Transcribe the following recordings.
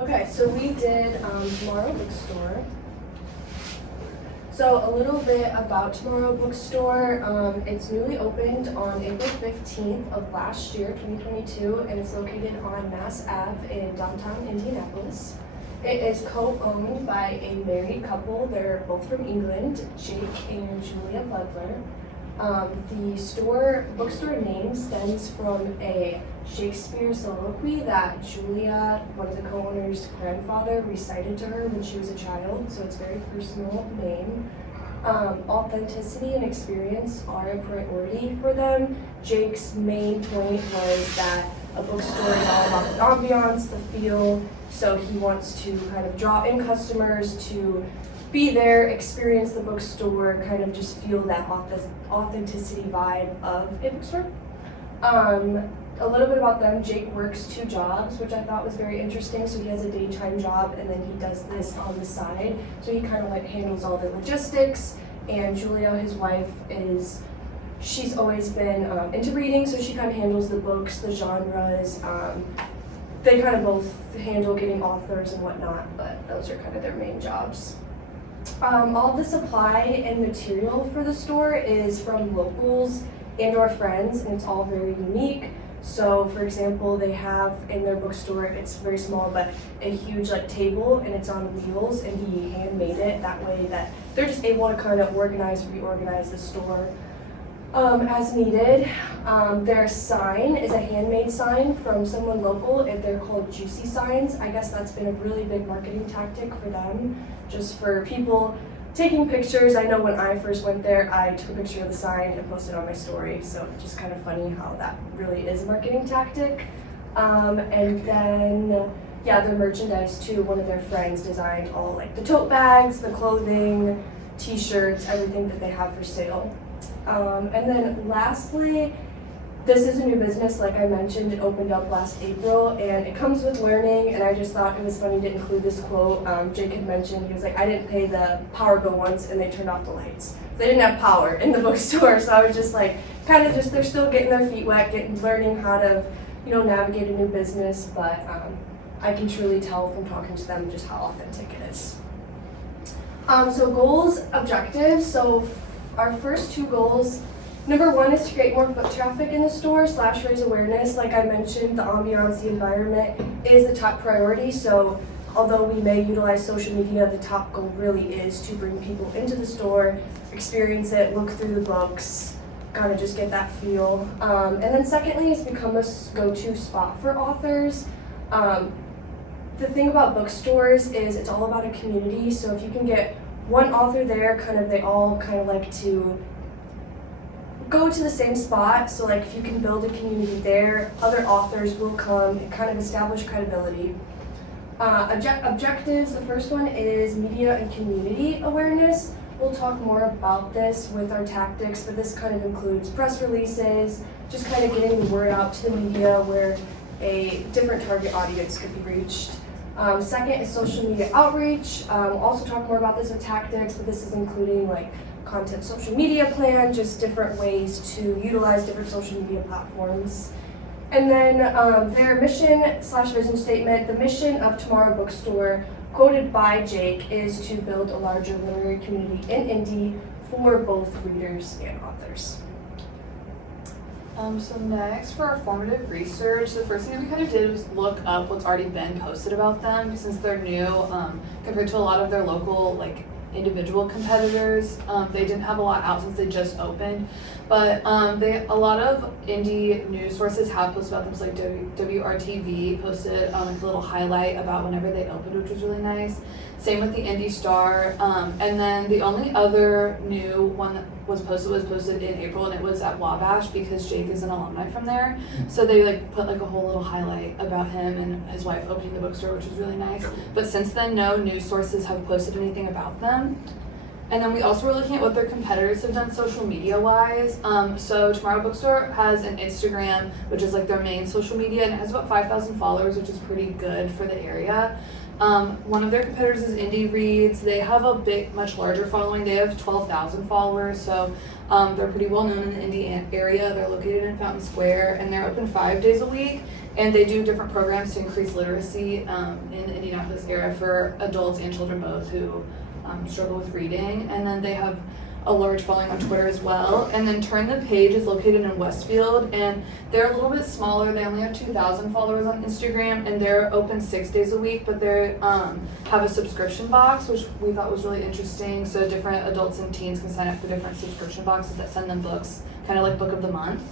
Okay, so we did Tomorrow Bookstore. So a little bit about Tomorrow Bookstore. It's newly opened on April 15th of last year, 2022, and it's located on Mass Ave in downtown Indianapolis. It is co-owned by a married couple. They're both from England, Jake and Julia Butler. The bookstore name stems from a Shakespeare soliloquy that Julia, one of the co-owners' grandfather, recited to her when she was a child, so it's a very personal name. Authenticity and experience are a priority for them. Jake's main point was that a bookstore is all about the ambiance, the feel, so he wants to kind of draw in customers to be there, experience the bookstore, kind of just feel that authenticity vibe of a bookstore. A little bit about them, Jake works 2 jobs, which I thought was very interesting. So he has a daytime job and then he does this on the side. So he kind of like handles all the logistics. And Julia, his wife, she's always been into reading, so she kind of handles the books, the genres. They kind of both handle getting authors and whatnot, but those are kind of their main jobs. All the supply and material for the store is from locals and or friends, and it's all very unique. So for example, they have in their bookstore, it's very small, but a huge like table, and it's on wheels, and he handmade it that way that they're just able to kind of reorganize the store as needed. Their sign is a handmade sign from someone local, and they're called Juicy Signs. I guess that's been a really big marketing tactic for them, just for people taking pictures. I know when I first went there, I took a picture of the sign and posted on my story, so just kind of funny how that really is a marketing tactic. And then, yeah, their merchandise too. One of their friends designed all like the tote bags, the clothing, t-shirts, everything that they have for sale. And then lastly, this is a new business, like I mentioned. It opened up last April, and it comes with learning, and I just thought it was funny to include this quote. Jake had mentioned, he was like, I didn't pay the power bill once, and they turned off the lights. They didn't have power in the bookstore, so I was just like, they're still getting their feet wet, learning how to, navigate a new business, but I can truly tell from talking to them just how authentic it is. So goals, objectives. So our first 2 goals, number 1 is to create more foot traffic in the store / raise awareness. Like I mentioned, the ambiance, the environment is the top priority. So although we may utilize social media, the top goal really is to bring people into the store, experience it, look through the books, kind of just get that feel. And then secondly is become a go-to spot for authors. The thing about bookstores is it's all about a community. So if you can get one author there, they all kind of like to go to the same spot. So like if you can build a community there, other authors will come and kind of establish credibility. Objectives, the first one is media and community awareness. We'll talk more about this with our tactics, but this kind of includes press releases, just kind of getting the word out to the media where a different target audience could be reached. Second is social media outreach. We'll also talk more about this with tactics, but this is including like content social media plan, just different ways to utilize different social media platforms. And then their mission / vision statement, the mission of Tomorrow Bookstore, quoted by Jake, is to build a larger literary community in Indy for both readers and authors. So next, for our formative research, the first thing we kind of did was look up what's already been posted about them, since they're new compared to a lot of their local individual competitors. They didn't have a lot out since they just opened, but a lot of indie news sources have posted about them. So like WRTV posted a little highlight about whenever they opened, which was really nice. Same with the Indie Star. And then the only other new one that was posted in April, and it was at Wabash because Jake is an alumni from there. So they put a whole little highlight about him and his wife opening the bookstore, which was really nice. But since then, no news sources have posted anything about them. And then we also were looking at what their competitors have done social media wise. So Tomorrow Bookstore has an Instagram, which is their main social media, and it has about 5,000 followers, which is pretty good for the area. One of their competitors is Indie Reads. They have a much larger following. They have 12,000 followers, so they're pretty well known in the Indy area. They're located in Fountain Square, and they're open 5 days a week. And they do different programs to increase literacy in the Indianapolis area for adults and children both who struggle with reading. And then they have a large following on Twitter as well. And then Turn the Page is located in Westfield, and they're a little bit smaller. They only have 2,000 followers on Instagram, and they're open 6 days a week, but they have a subscription box, which we thought was really interesting. So different adults and teens can sign up for different subscription boxes that send them books, kind of like Book of the Month.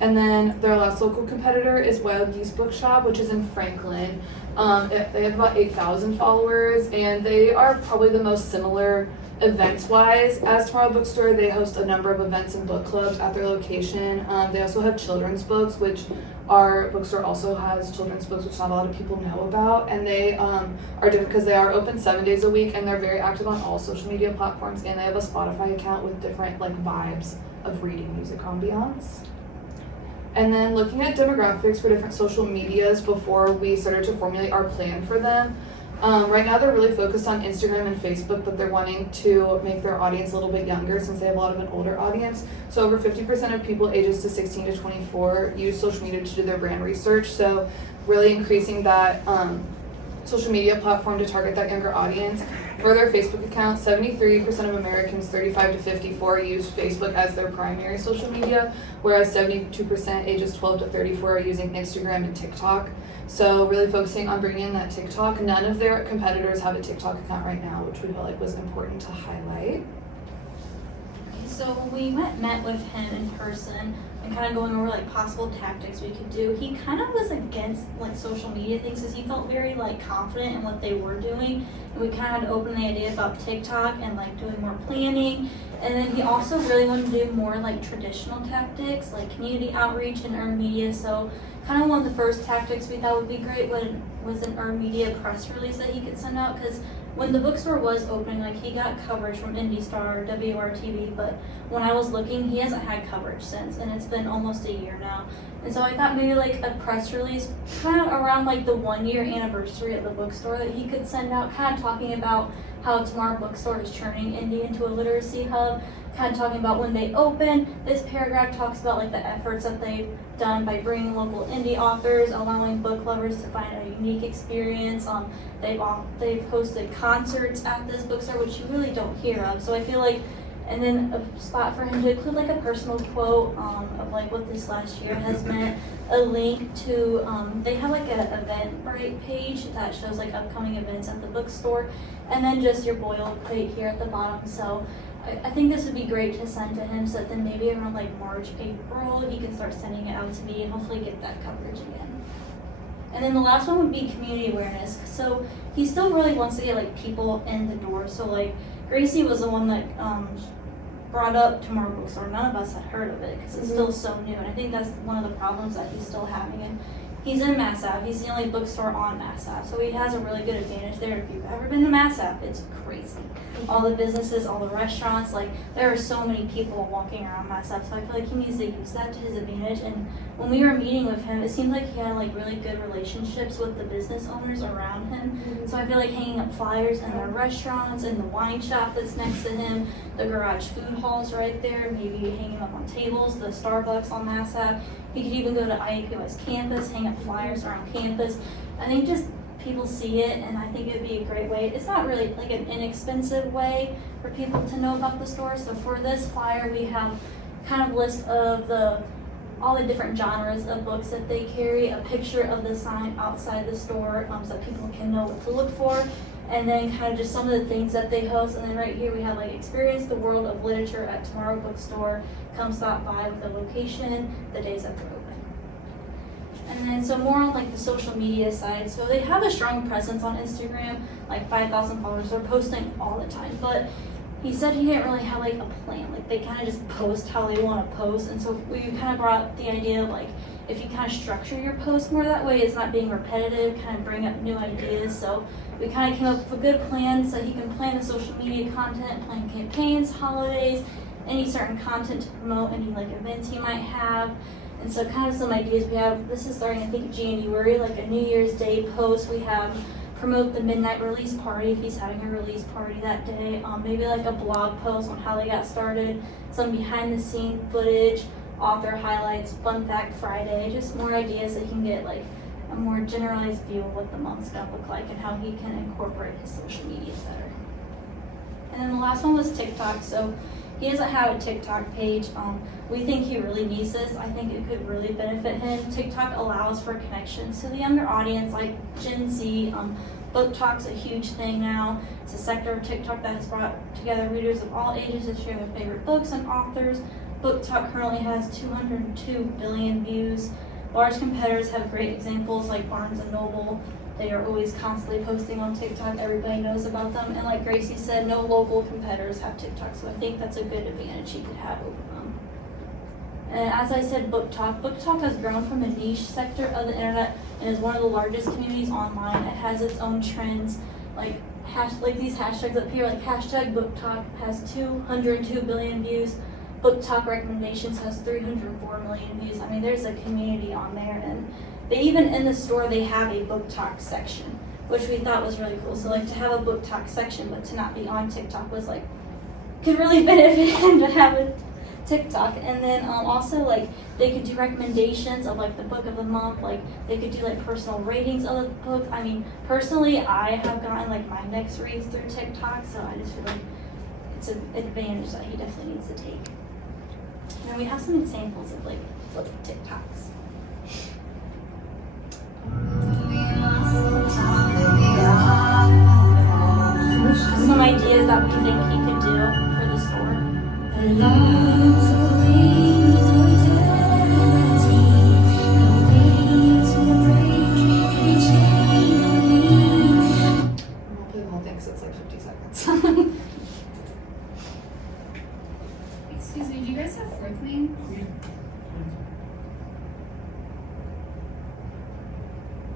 And then their last local competitor is Wild Geese Bookshop, which is in Franklin. They have about 8,000 followers, and they are probably the most similar events-wise as Tomorrow Bookstore. They host a number of events and book clubs at their location. They also have children's books, which our bookstore also has children's books, which not a lot of people know about. And they are different because they are open 7 days a week, and they're very active on all social media platforms. And they have a Spotify account with different vibes of reading music ambiance. And then looking at demographics for different social medias before we started to formulate our plan for them. Right now they're really focused on Instagram and Facebook, but they're wanting to make their audience a little bit younger since they have a lot of an older audience. So over 50% of people ages to 16 to 24 use social media to do their brand research. So really increasing that social media platform to target that younger audience. For their Facebook account, 73% of Americans 35 to 54 use Facebook as their primary social media, whereas 72% ages 12 to 34 are using Instagram and TikTok. So really focusing on bringing in that TikTok. None of their competitors have a TikTok account right now, which we felt like was important to highlight. So when we met with him in person and kind of going over possible tactics we could do, he kind of was against social media things because he felt very confident in what they were doing, and we kind of had to open the idea about TikTok and doing more planning. And then he also really wanted to do more traditional tactics like community outreach and earned media. So kind of one of the first tactics we thought would be great was an earned media press release that he could send out, because when the bookstore was opening, he got coverage from IndyStar, WRTV, but when I was looking, he hasn't had coverage since, and it's been almost a year now. And so I thought maybe a press release kind of around the 1 year anniversary of the bookstore that he could send out, kind of talking about how Tomorrow Bookstore is turning Indy into a literacy hub, kind of talking about when they opened. This paragraph talks about the efforts that they've done by bringing local indie authors, allowing book lovers to find a unique experience. They've hosted concerts at this bookstore, which you really don't hear of. So I feel and then a spot for him to include a personal quote of what this last year has meant, a link to they have an Eventbrite page that shows upcoming events at the bookstore, and then just your boilerplate here at the bottom. So I think this would be great to send to him, so that then maybe around March, April, he can start sending it out to me and hopefully get that coverage again. And then the last one would be community awareness. So he still really wants to get people in the door. So Gracie was the one that brought up Tomorrow Bookstore. None of us had heard of it because it's still so new, and I think that's one of the problems that he's still having. And he's in Mass Ave. He's the only bookstore on Mass Ave, so he has a really good advantage there. If you've ever been to Mass Ave, it's crazy. All the businesses, all the restaurants, there are so many people walking around Mass Ave, so I feel he needs to use that to his advantage. And when we were meeting with him, it seemed like he had really good relationships with the business owners around him. So I feel hanging up flyers in their restaurants, in the wine shop that's next to him, the garage food halls right there, maybe hanging up on tables, the Starbucks on Mass Ave. He could even go to IUPUI's campus, hang up flyers around campus. I think just people see it, and I think it'd be a great way. It's not really an inexpensive way for people to know about the store. So for this flyer, we have kind of list of all the different genres of books that they carry, a picture of the sign outside the store so that people can know what to look for, and then kind of just some of the things that they host. And then right here we have experience the world of literature at Tomorrow Bookstore. Come stop by with the location, the days that they're open. And then so more on the social media side. So they have a strong presence on Instagram, 5,000 followers. They're posting all the time, but he said he didn't really have a plan. They kind of just post how they want to post. And so we kind of brought up the idea of if you kind of structure your post more that way, it's not being repetitive, kind of bring up new ideas. So we kind of came up with a good plan so he can plan the social media content, plan campaigns, holidays, any certain content to promote any events he might have. And so kind of some ideas we have. This is starting, I think, January, a New Year's Day post. We have promote the midnight release party if he's having a release party that day. Maybe like a blog post on how they got started, some behind the scene footage, author highlights, fun fact Friday, just more ideas that he can get like a more generalized view of what the month's gonna look like and how he can incorporate his social media better. And then the last one was TikTok. So he doesn't have a TikTok page. We think he really needs this. I think it could really benefit him. TikTok allows for connections to the younger audience like Gen Z. Book Talk's a huge thing now. It's a sector of TikTok that has brought together readers of all ages to share their favorite books and authors. Book Talk currently has 202 billion views. Large competitors have great examples like Barnes & Noble. They are always constantly posting on TikTok. Everybody knows about them. And like Gracie said, no local competitors have TikTok. So I think that's a good advantage he could have over them. And as I said, Book Talk has grown from a niche sector of the internet and is one of the largest communities online. It has its own trends, like these hashtags up here, like hashtag Book Talk has 202 billion views. Book Talk recommendations has 304 million views. I mean, there's a community on there, and they even in the store they have a Book Talk section, which we thought was really cool. So like to have a Book Talk section but to not be on TikTok was like could really benefit him to have a TikTok. And then also like they could do recommendations of like the book of the month, like they could do like personal ratings of the book. I mean, personally I have gotten like my next reads through TikTok, so I just feel like it's an advantage that he definitely needs to take. And we have some examples of like TikToks. Some ideas that we think he could do for the store. I'll play the whole thing because it's like 50 seconds. Excuse me, do you guys have fourth name?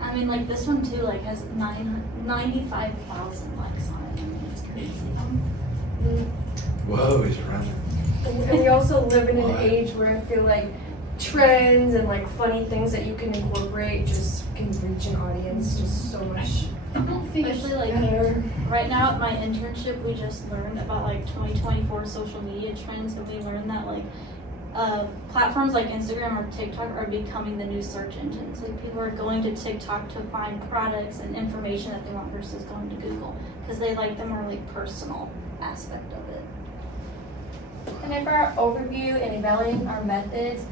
I mean, like this one too, like has 95,000 likes on it. I mean, it's crazy. Whoa, he's around. And we also live in an age where I feel like trends and like funny things that you can incorporate just can reach an audience just so much I don't think it's Especially like better. right now at my internship, we just learned about like 2024 social media trends, and we learned that like platforms like Instagram or TikTok are becoming the new search engines. Like people are going to TikTok to find products and information that they want versus going to Google because they like the more like personal aspect of it. And then for our overview and evaluating our methods,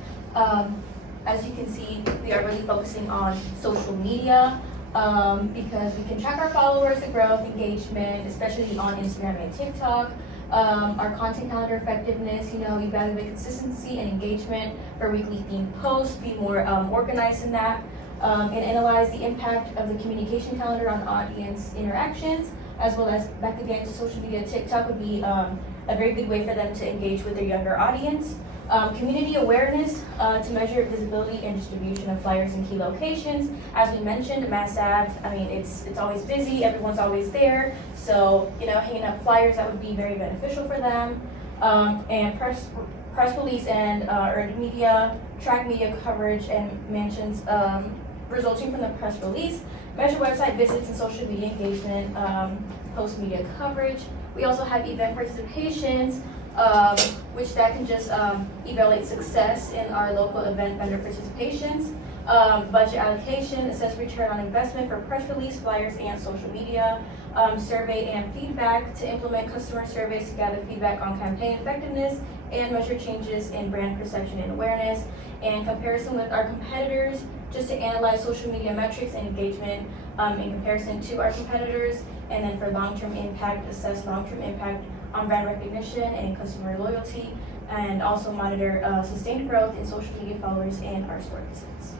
as you can see, we are really focusing on social media because we can track our followers, the growth, engagement, especially on Instagram and TikTok. Our content calendar effectiveness, evaluate consistency and engagement for weekly themed posts, be more organized in that, and analyze the impact of the communication calendar on audience interactions, as well as back again to social media. TikTok would be a very good way for them to engage with their younger audience. Community awareness to measure visibility and distribution of flyers in key locations. As we mentioned, Mass Ave, it's always busy, everyone's always there. So, hanging up flyers, that would be very beneficial for them. And press release and earned media, track media coverage and mentions resulting from the press release. Measure website visits and social media engagement, post media coverage. We also have event participations, which that can just evaluate success in our local event vendor participations. Budget allocation, assess return on investment for press release, flyers, and social media. Survey and feedback to implement customer surveys to gather feedback on campaign effectiveness and measure changes in brand perception and awareness. And comparison with our competitors, just to analyze social media metrics and engagement in comparison to our competitors. And then for long-term impact, assess long-term impact on brand recognition and customer loyalty, and also monitor sustained growth in social media followers and our store visits.